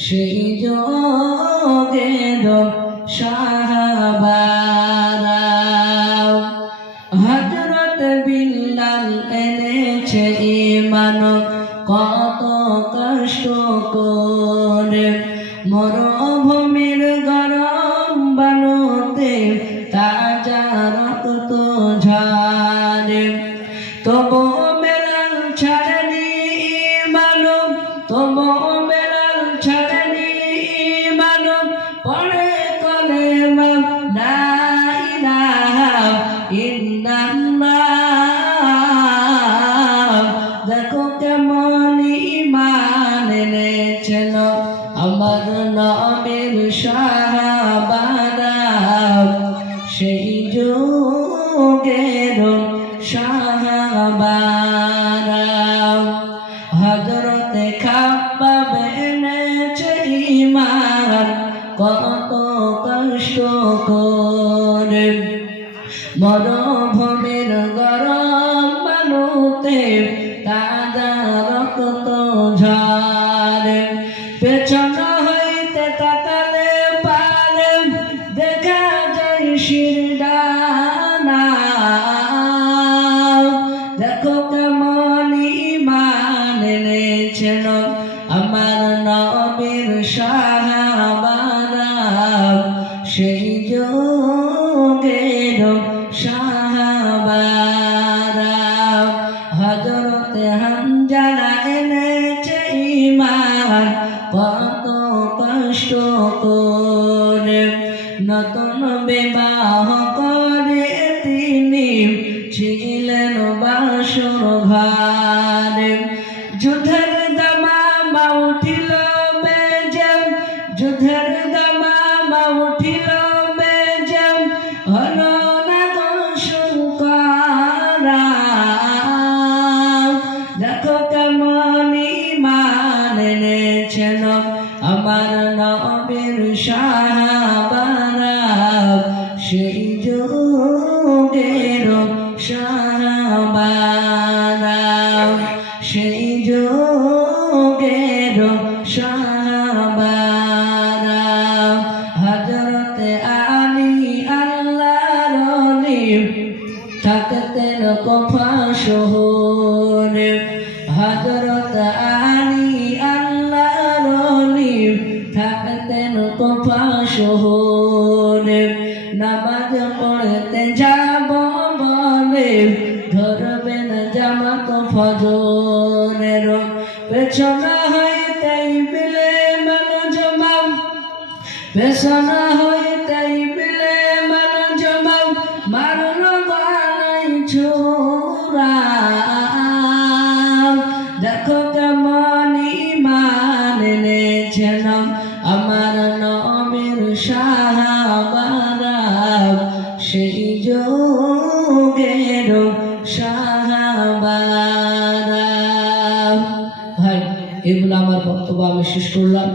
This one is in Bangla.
সেই যোগের সাহাবারা হযরত বিল্লাল এনেছে ঈমান কত কষ্ট করে মরুভূমির গরম বালুতে তাজা রক্ত ঝরে তবু বেলাল ছাড়েনি ঈমান তবু বেলাল ছাড়েনি ঈমান পড়ে কলেমা লা ইলাহা ইল্লাল্লাহ দেখো কেমন ঈমান এনেছেন আমার নবীর সাহাবারা সেই যুগের সাহাবারা হযরত খাব্বাব এনেছে ঈমান কত কষ্ট করে মরুভূমির গরম বালুতে তাজা রক্ত ঝরে পেছন হইতে তাকালে পারে দেখা যায় শিরডানা দেখো কেমন ঈমান এনেছেন আমার নবীর সাহাবারা সেই যুগের সাহাবারা হযরত হামজালা এনেছে ঈমান কত কষ্ট করে নতুন বিবাহ করে তিনি ছিলেন বাসর ঘরে যুদ্ধের দামামা উঠিল বেজে যুদ্ধের দামামা উঠিল বেজে হলো না দর্শন করা দেখো কেমন ঈমান এনেছেন আমার নবীর সাহাবারা সেই যুগের সাহাবারা সেই যুগের সাহাবারা হযরত আলী আল্লাহর ওলি থাকতেন কুফা শহরে হযরত আলী আল্লাহর ওলি থাকতেন কুফা শহরে নামাজ পড়তে যাব বলে ধরবেন জামাত ফজরের পেছন হইতেই বিলে মানুষ মাম পেছন হইতেই বিলে মানুষ মাম মারল গলায় ছোরা দেখো কেমন ঈমান এনেছেন আমার নবীর সাহাবারা সেই যুগের সাহাবারা ভাই এগুলো আমার বক্তব্য আমি শেষ করলাম।